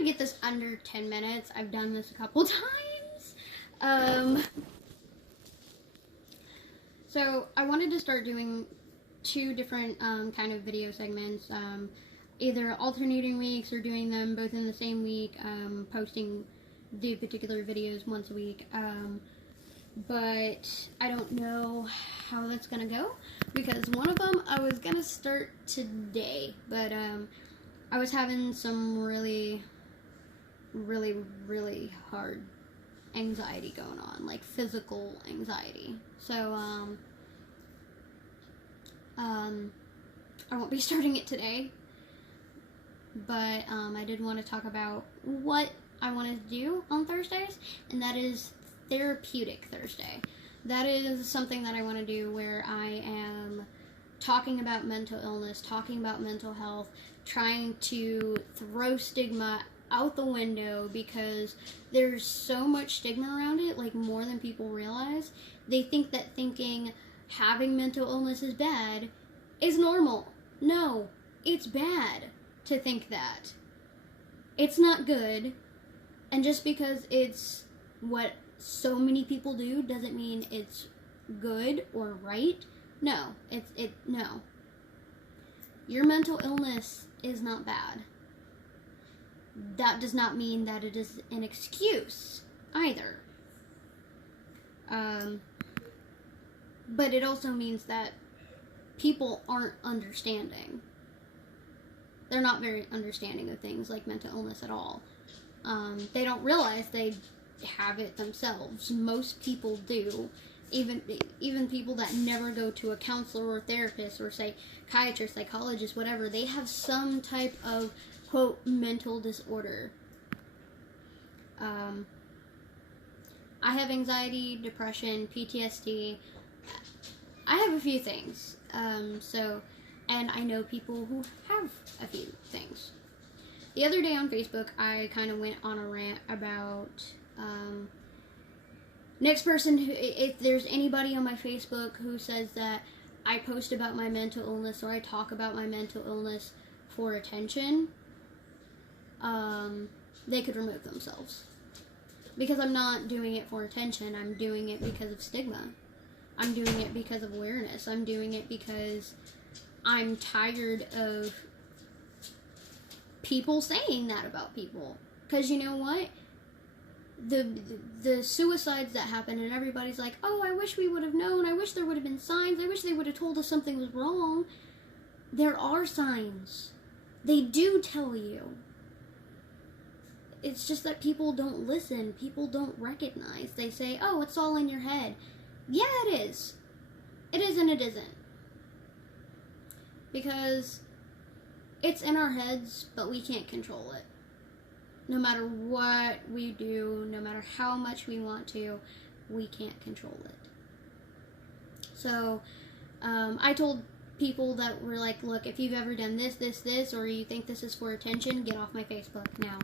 to get this under 10 minutes. I've done this a couple times. So I wanted to start doing 2 different kind of video segments, either alternating weeks or doing them both in the same week, posting the particular videos once a week. But I don't know how that's gonna go, because one of them I was gonna start today, but I was having some really hard anxiety going on, like physical anxiety. So I won't be starting it today, but I did want to talk about what I wanted to do on Thursdays, and that is Therapeutic Thursday. That is something that I want to do where I am talking about mental illness, talking about mental health, trying to throw stigma out the window, because there's so much stigma around it, like more than people realize. They think that thinking having mental illness is bad is normal. No, it's bad to think that. It's not good, and just because it's what so many people do doesn't mean it's good or right. No, no. Your mental illness is not bad. That does not mean that it is an excuse either. But it also means that people aren't understanding. They're not very understanding of things like mental illness at all. They don't realize they have it themselves. Most people do. Even people that never go to a counselor or therapist or psychiatrist, psychologist, whatever, they have some type of, quote, mental disorder. I have anxiety, depression, PTSD. I have a few things. And I know people who have a few things. The other day on Facebook, I kind of went on a rant about next person who, if there's anybody on my Facebook who says that I post about my mental illness or I talk about my mental illness for attention, they could remove themselves. Because I'm not doing it for attention, I'm doing it because of stigma. I'm doing it because of awareness. I'm doing it because I'm tired of people saying that about people. Because you know what? The suicides that happen, and everybody's like, oh, I wish we would have known. I wish there would have been signs. I wish they would have told us something was wrong. There are signs. They do tell you. It's just that people don't listen. People don't recognize. They say, oh, it's all in your head. Yeah, it is. It is and it isn't. Because it's in our heads, but we can't control it. No matter what we do, no matter how much we want to, we can't control it. So, I told people that were like, look, if you've ever done this, or you think this is for attention, get off my Facebook now.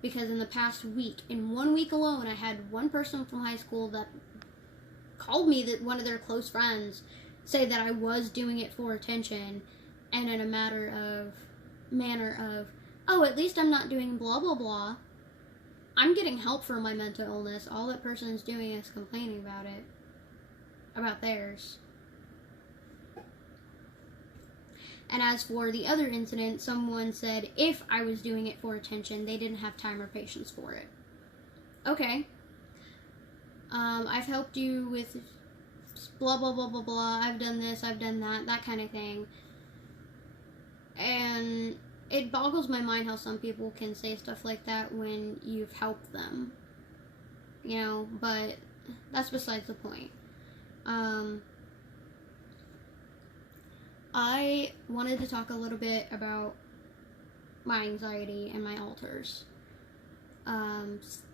Because in the past week, in 1 week alone, I had one person from high school that called me, that one of their close friends, say that I was doing it for attention, and in a manner of, oh, at least I'm not doing blah, blah, blah. I'm getting help for my mental illness. All that person is doing is complaining about it. About theirs. And as for the other incident, someone said if I was doing it for attention, they didn't have time or patience for it. Okay. I've helped you with blah, blah, blah, blah, blah. I've done this, I've done that, that kind of thing. And it boggles my mind how some people can say stuff like that when you've helped them. You know, but that's besides the point. I wanted to talk a little bit about my anxiety and my alters.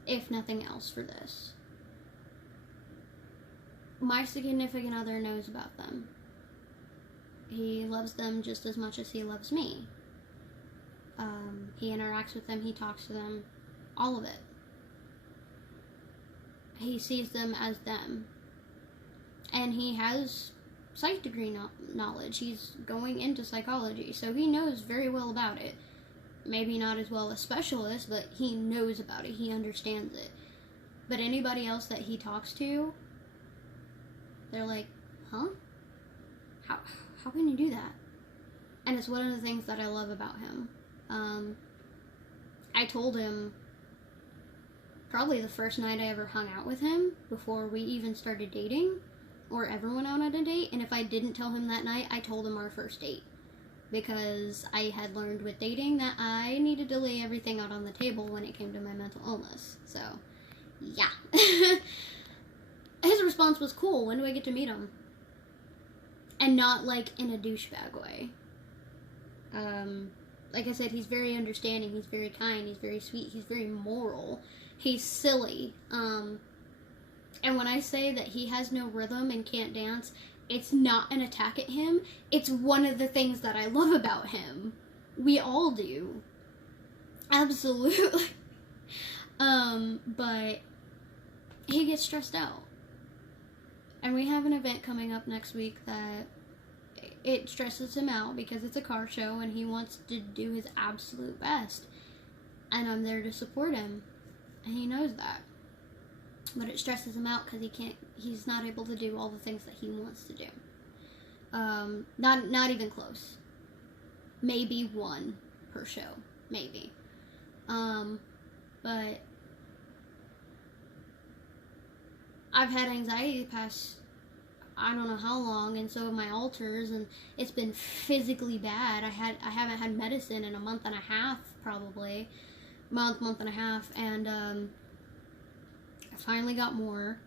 If nothing else for this. My significant other knows about them. He loves them just as much as he loves me. He interacts with them, he talks to them, all of it. He sees them as them. And he has psych degree knowledge. He's going into psychology, so he knows very well about it. maybe not as well as specialists, but he knows about it. He understands it. But anybody else that he talks to, they're like, huh? How can you do that? And it's one of the things that I love about him. I told him probably the first night I ever hung out with him before we even started dating or ever went out on a date. And if I didn't tell him that night, I told him our first date. Because I had learned with dating that I needed to lay everything out on the table when it came to my mental illness. So, yeah. His response was, cool, when do I get to meet him? And not, like, in a douchebag way. Like I said, he's very understanding, he's very kind, he's very sweet, he's very moral. He's silly. And when I say that he has no rhythm and can't dance, it's not an attack at him. It's one of the things that I love about him. We all do. Absolutely. But he gets stressed out. And we have an event coming up next week that it stresses him out because it's a car show and he wants to do his absolute best. And I'm there to support him. And he knows that. But it stresses him out because he's not able to do all the things that he wants to do. Not even close. Maybe one per show. Maybe. But I've had anxiety the past, I don't know how long, and so have my alters, and it's been physically bad. I haven't had medicine in a month and a half, probably. Month and a half, and I finally got more.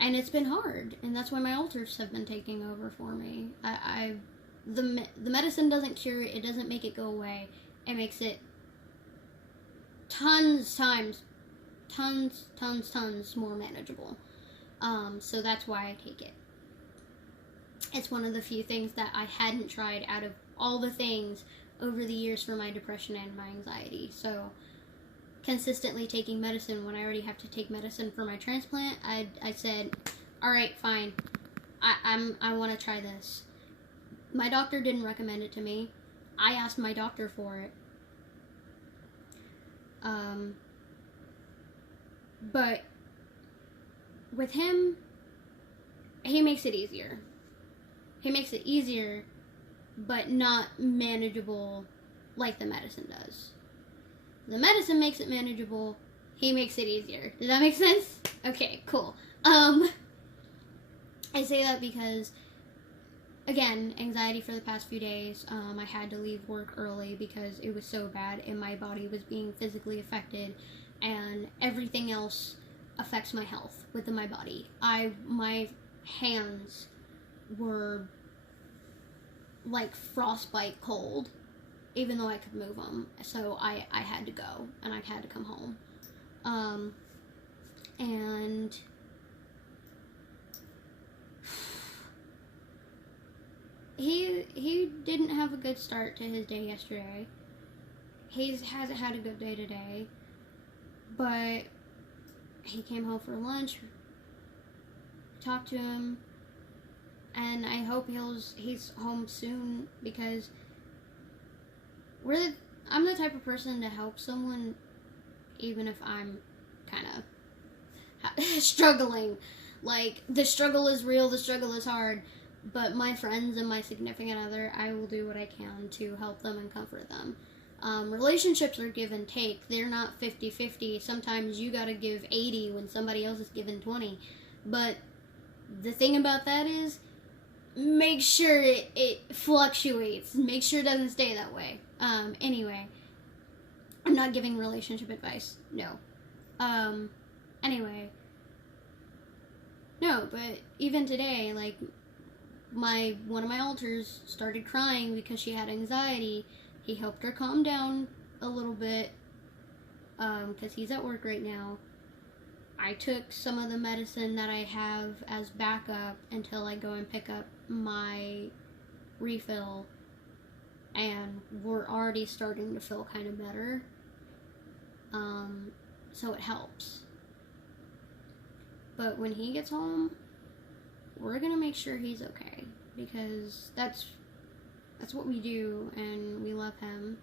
And it's been hard, and that's why my alters have been taking over for me. The medicine doesn't cure it, it doesn't make it go away. It makes it tons more manageable. So that's why I take it. It's one of the few things that I hadn't tried out of all the things over the years for my depression and my anxiety. So consistently taking medicine when I already have to take medicine for my transplant, I said, all right, fine. I want to try this. My doctor didn't recommend it to me. I asked my doctor for it. But with him, he makes it easier. He makes it easier, but not manageable like the medicine does. The medicine makes it manageable. He makes it easier. Does that make sense? Okay, cool. I say that because, again, anxiety for the past few days. I had to leave work early because it was so bad and my body was being physically affected, and everything else affects my health within my body. My hands were like frostbite cold, even though I could move them. So I had to go, and I had to come home. And he didn't have a good start to his day yesterday. He hasn't had a good day today, but he came home for lunch, talked to him, and I hope he's home soon, because I'm the type of person to help someone even if I'm kind of struggling. Like, the struggle is real, the struggle is hard, but my friends and my significant other, I will do what I can to help them and comfort them. Relationships are give and take. They're not 50-50. Sometimes you gotta give 80 when somebody else is giving 20. But the thing about that is, make sure it fluctuates. Make sure it doesn't stay that way. Anyway, I'm not giving relationship advice. No. Anyway. No, but even today, like, one of my alters started crying because she had anxiety. He helped her calm down a little bit, because he's at work right now. I took some of the medicine that I have as backup until I go and pick up my refill, and we're already starting to feel kind of better. So it helps. But when he gets home, we're gonna make sure he's okay, because that's what we do, and we love him.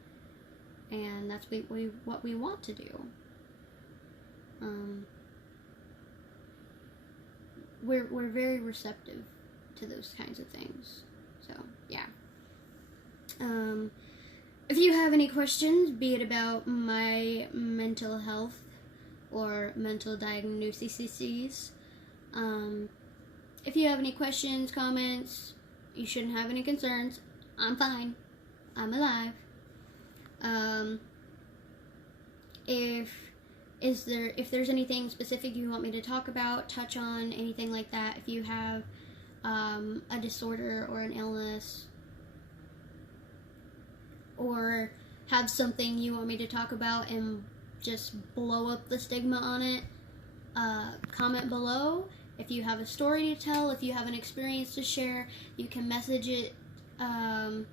and that's what we want to do. We're very receptive to those kinds of things. So yeah. If you have any questions, be it about my mental health or mental diagnoses, if you have any questions, comments, you shouldn't have any concerns. I'm fine. I'm alive. If there's anything specific you want me to talk about, touch on, anything like that, if you have a disorder or an illness, or have something you want me to talk about and just blow up the stigma on it, comment below. If you have a story to tell, if you have an experience to share, you can message it to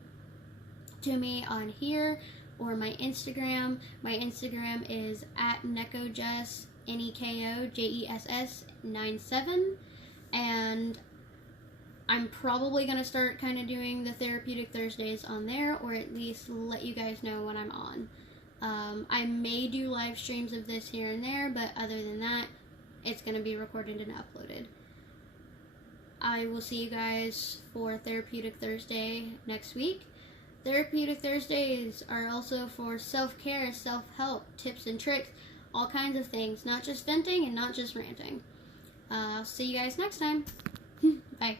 me on here or my Instagram. My Instagram is @nekojess, NEKOJESS 97, and I'm probably going to start kind of doing the Therapeutic Thursdays on there, or at least let you guys know when I'm on. I may do live streams of this here and there, but other than that, it's going to be recorded and uploaded. I will see you guys for Therapeutic Thursday next week. Therapeutic Thursdays are also for self-care, self-help, tips and tricks, all kinds of things, not just venting and not just ranting. I'll see you guys next time. Bye.